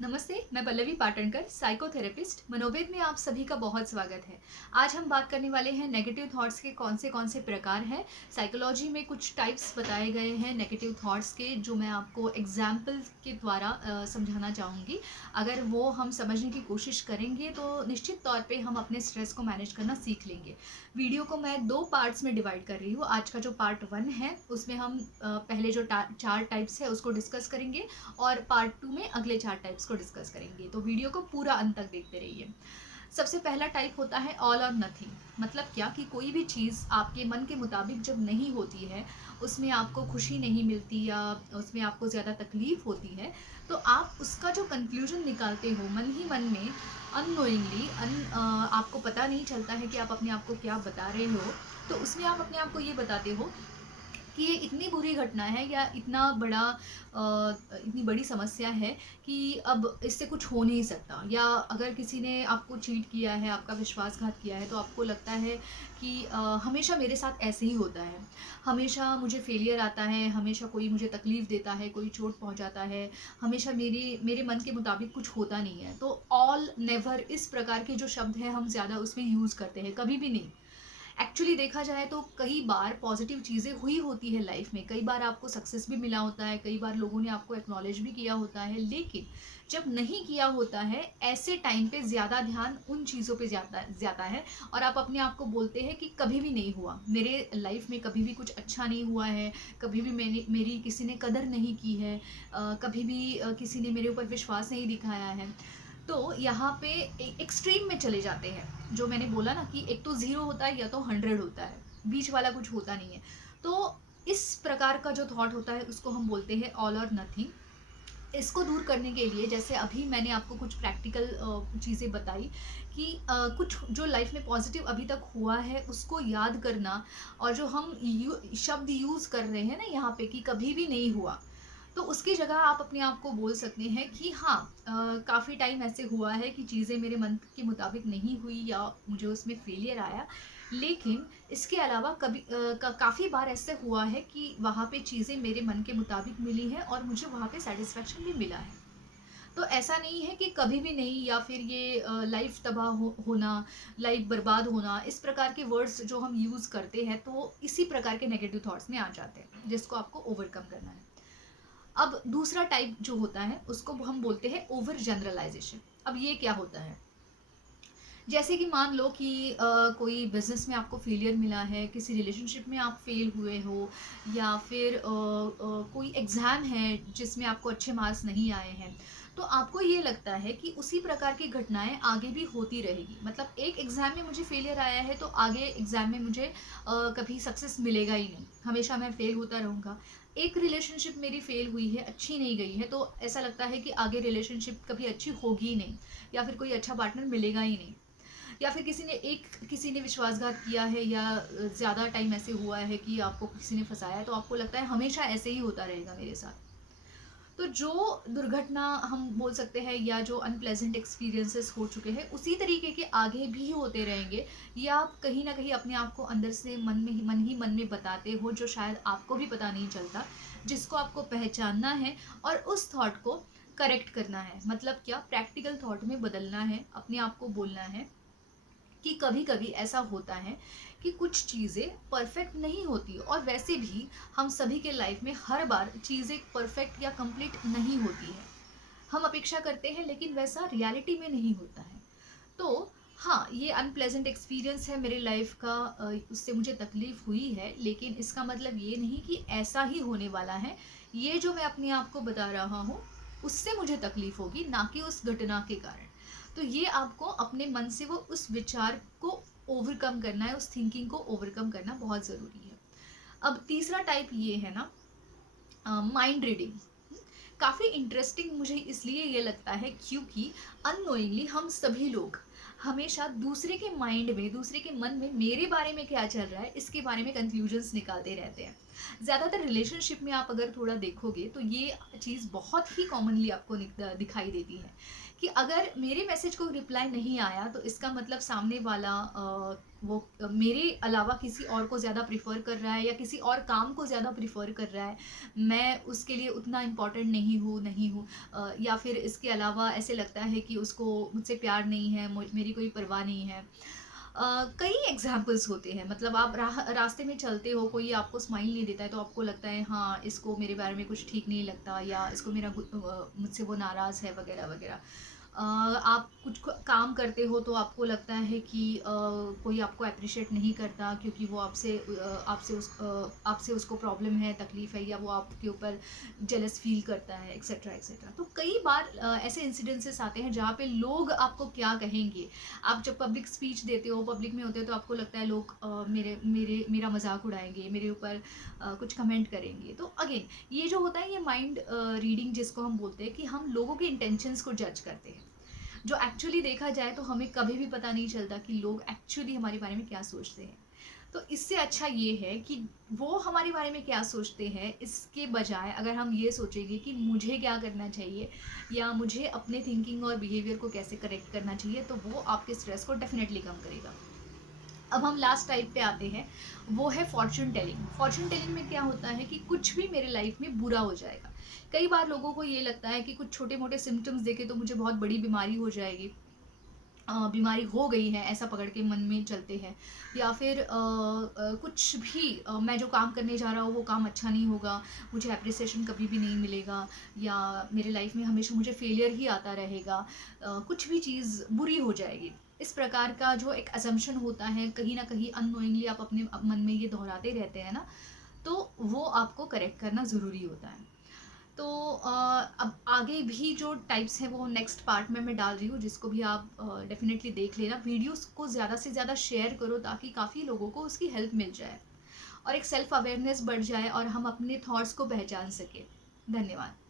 नमस्ते, मैं पल्लवी पाटणकर, साइकोथेरेपिस्ट। मनोवेद में आप सभी का बहुत स्वागत है। आज हम बात करने वाले हैं नेगेटिव थॉट्स के कौन से प्रकार हैं। साइकोलॉजी में कुछ टाइप्स बताए गए हैं नेगेटिव थॉट्स के, जो मैं आपको एग्जाम्पल के द्वारा समझाना चाहूँगी। अगर वो हम समझने की कोशिश करेंगे तो निश्चित तौर पे हम अपने स्ट्रेस को मैनेज करना सीख लेंगे। वीडियो को मैं 2 पार्ट्स में डिवाइड कर रही हूँ। आज का जो पार्ट 1 है उसमें हम पहले जो 4 टाइप्स है उसको डिस्कस करेंगे और पार्ट 2 में अगले 4 टाइप्स को डिस्कस करेंगे। तो वीडियो को पूरा अंत तक देखते रहिए। सबसे पहला टाइप होता है ऑल और नथिंग। मतलब क्या कि कोई भी चीज़ आपके मन के मुताबिक जब नहीं होती है, उसमें आपको खुशी नहीं मिलती या उसमें आपको ज़्यादा तकलीफ होती है, तो आप उसका जो कंक्लूजन निकालते हो मन ही मन में, अननोइंगली आपको पता नहीं चलता है कि आप अपने आप को क्या बता रहे हो। तो उसमें आप अपने आप को ये बताते हो कि ये इतनी बुरी घटना है या इतनी बड़ी समस्या है कि अब इससे कुछ हो नहीं सकता। या अगर किसी ने आपको चीट किया है, आपका विश्वासघात किया है, तो आपको लगता है कि हमेशा मेरे साथ ऐसे ही होता है, हमेशा मुझे फेलियर आता है, हमेशा कोई मुझे तकलीफ़ देता है, कोई चोट पहुंचाता है, हमेशा मेरे मन के मुताबिक कुछ होता नहीं है। तो ऑल, नेवर, इस प्रकार के जो शब्द हैं हम ज़्यादा उसमें यूज़ करते हैं, कभी भी नहीं। एक्चुअली देखा जाए तो कई बार पॉजिटिव चीज़ें हुई होती है लाइफ में, कई बार आपको सक्सेस भी मिला होता है, कई बार लोगों ने आपको एक्नॉलेज भी किया होता है। लेकिन जब नहीं किया होता है, ऐसे टाइम पे ज़्यादा ध्यान उन चीज़ों पे जाता जाता है और आप अपने आप को बोलते हैं कि कभी भी नहीं हुआ मेरे लाइफ में, कभी भी कुछ अच्छा नहीं हुआ है, कभी भी मेरी किसी ने कदर नहीं की है, कभी भी किसी ने मेरे ऊपर विश्वास नहीं दिखाया है। तो यहाँ पे एक्सट्रीम में चले जाते हैं। जो मैंने बोला ना कि एक तो 0 होता है या तो 100 होता है, बीच वाला कुछ होता नहीं है। तो इस प्रकार का जो थॉट होता है उसको हम बोलते हैं ऑल और नथिंग। इसको दूर करने के लिए, जैसे अभी मैंने आपको कुछ प्रैक्टिकल चीज़ें बताई कि कुछ जो लाइफ में पॉजिटिव अभी तक हुआ है उसको याद करना, और जो हम शब्द यूज़ कर रहे हैं ना यहाँ पे कि कभी भी नहीं हुआ, तो उसकी जगह आप अपने आप को बोल सकते हैं कि हाँ, काफ़ी टाइम ऐसे हुआ है कि चीज़ें मेरे मन के मुताबिक नहीं हुई या मुझे उसमें फेलियर आया। लेकिन इसके अलावा काफ़ी बार ऐसे हुआ है कि वहाँ पे चीज़ें मेरे मन के मुताबिक मिली हैं और मुझे वहाँ पे सेटिस्फेक्शन भी मिला है। तो ऐसा नहीं है कि कभी भी नहीं, या फिर ये लाइफ तबाह होना, लाइफ बर्बाद होना, इस प्रकार के वर्ड्स जो हम यूज़ करते हैं तो इसी प्रकार के नेगेटिव थॉट्स में आ जाते हैं, जिसको आपको ओवरकम करना है। अब दूसरा टाइप जो होता है उसको हम बोलते हैं ओवर जनरलाइजेशन। अब ये क्या होता है? जैसे कि मान लो कि कोई बिजनेस में आपको फेलियर मिला है, किसी रिलेशनशिप में आप फेल हुए हो, या फिर कोई एग्ज़ाम है जिसमें आपको अच्छे मार्क्स नहीं आए हैं, तो आपको ये लगता है कि उसी प्रकार की घटनाएं आगे भी होती रहेगी। मतलब एक एग्ज़ाम में मुझे फेलियर आया है तो आगे एग्ज़ाम में मुझे कभी सक्सेस मिलेगा ही नहीं, हमेशा मैं फेल होता रहूँगा। एक रिलेशनशिप मेरी फेल हुई है, अच्छी नहीं गई है, तो ऐसा लगता है कि आगे रिलेशनशिप कभी अच्छी होगी ही नहीं, या फिर कोई अच्छा पार्टनर मिलेगा ही नहीं। या फिर किसी ने विश्वासघात किया है, या ज़्यादा टाइम ऐसे हुआ है कि आपको किसी ने फंसाया है, तो आपको लगता है हमेशा ऐसे ही होता रहेगा मेरे साथ। तो जो दुर्घटना हम बोल सकते हैं, या जो अनप्लेजेंट एक्सपीरियंसेस हो चुके हैं, उसी तरीके के आगे भी होते रहेंगे। या आप कहीं ना कहीं अपने आप को अंदर से मन में बताते हो, जो शायद आपको भी पता नहीं चलता, जिसको आपको पहचानना है और उस थॉट को करेक्ट करना है। मतलब क्या, प्रैक्टिकल थॉट में बदलना है, अपने आप को बोलना है कि कभी कभी ऐसा होता है कि कुछ चीज़ें परफेक्ट नहीं होती, और वैसे भी हम सभी के लाइफ में हर बार चीज़ें परफेक्ट या कंप्लीट नहीं होती है। हम अपेक्षा करते हैं लेकिन वैसा रियलिटी में नहीं होता है। तो हाँ, ये अनप्लेजेंट एक्सपीरियंस है मेरे लाइफ का, उससे मुझे तकलीफ हुई है, लेकिन इसका मतलब ये नहीं कि ऐसा ही होने वाला है। ये जो मैं अपने आप को बता रहा हूँ उससे मुझे तकलीफ होगी, ना कि उस घटना के कारण। तो ये आपको अपने मन से वो उस विचार को ओवरकम करना है, उस थिंकिंग को ओवरकम करना बहुत ज़रूरी है। अब तीसरा टाइप ये है ना, माइंड रीडिंग। काफ़ी इंटरेस्टिंग मुझे इसलिए ये लगता है क्योंकि अननोइंगली हम सभी लोग हमेशा दूसरे के माइंड में, दूसरे के मन में मेरे बारे में क्या चल रहा है इसके बारे में कंक्लूजन्स निकालते रहते हैं। ज़्यादातर रिलेशनशिप में आप अगर थोड़ा देखोगे तो ये चीज़ बहुत ही कॉमनली आपको दिखाई देती है कि अगर मेरे मैसेज को रिप्लाई नहीं आया तो इसका मतलब सामने वाला वो मेरे अलावा किसी और को ज़्यादा प्रेफर कर रहा है या किसी और काम को ज़्यादा प्रेफर कर रहा है, मैं उसके लिए उतना इम्पोर्टेंट नहीं हूँ, या फिर इसके अलावा ऐसे लगता है कि उसको मुझसे प्यार नहीं है, मेरी कोई परवाह नहीं है। कई एग्जाम्पल्स होते हैं, मतलब आप रास्ते में चलते हो, कोई आपको स्माइल नहीं देता है तो आपको लगता है हाँ इसको मेरे बारे में कुछ ठीक नहीं लगता, या इसको मुझसे वो नाराज़ है वगैरह वगैरह। आप कुछ काम करते हो तो आपको लगता है कि कोई आपको अप्रिशिएट नहीं करता क्योंकि वो आपसे उसको प्रॉब्लम है, तकलीफ़ है, या वो आपके ऊपर जेलस फील करता है, एक्सेट्रा एक्सेट्रा। तो कई बार ऐसे इंसिडेंसेस आते हैं जहाँ पे लोग आपको क्या कहेंगे। आप जब पब्लिक स्पीच देते हो, पब्लिक में होते हो, तो आपको लगता है लोग मेरा मजाक उड़ाएंगे, मेरे ऊपर कुछ कमेंट करेंगे। तो अगेन ये जो होता है ये माइंड रीडिंग जिसको हम बोलते हैं, कि हम लोगों के इंटेंशंस को जज करते हैं। जो एक्चुअली देखा जाए तो हमें कभी भी पता नहीं चलता कि लोग एक्चुअली हमारे बारे में क्या सोचते हैं। तो इससे अच्छा ये है कि वो हमारे बारे में क्या सोचते हैं, इसके बजाय अगर हम ये सोचेंगे कि मुझे क्या करना चाहिए या मुझे अपने थिंकिंग और बिहेवियर को कैसे करेक्ट करना चाहिए, तो वो आपके स्ट्रेस को डेफिनेटली कम करेगा। अब हम लास्ट टाइप पे आते हैं, वो है फॉर्चून टेलिंग। फॉर्चून टेलिंग में क्या होता है कि कुछ भी मेरे लाइफ में बुरा हो जाएगा। कई बार लोगों को ये लगता है कि कुछ छोटे मोटे सिम्टम्स देखे तो मुझे बहुत बड़ी बीमारी हो जाएगी, बीमारी हो गई है, ऐसा पकड़ के मन में चलते हैं। या फिर कुछ भी मैं जो काम करने जा रहा हूँ वो काम अच्छा नहीं होगा, मुझे अप्रिसिएशन कभी भी नहीं मिलेगा, या मेरे लाइफ में हमेशा मुझे फेलियर ही आता रहेगा, कुछ भी चीज़ बुरी हो जाएगी। इस प्रकार का जो एक असम्पशन होता है, कहीं ना कहीं अननोइंगली आप अपने मन में ये दोहराते रहते हैं ना, तो वो आपको करेक्ट करना ज़रूरी होता है। तो अब आगे भी जो टाइप्स हैं वो नेक्स्ट पार्ट में मैं डाल रही हूँ, जिसको भी आप डेफिनेटली देख लेना। वीडियोस को ज़्यादा से ज़्यादा शेयर करो ताकि काफ़ी लोगों को उसकी हेल्प मिल जाए और एक सेल्फ अवेयरनेस बढ़ जाए और हम अपने थॉट्स को पहचान सकें। धन्यवाद।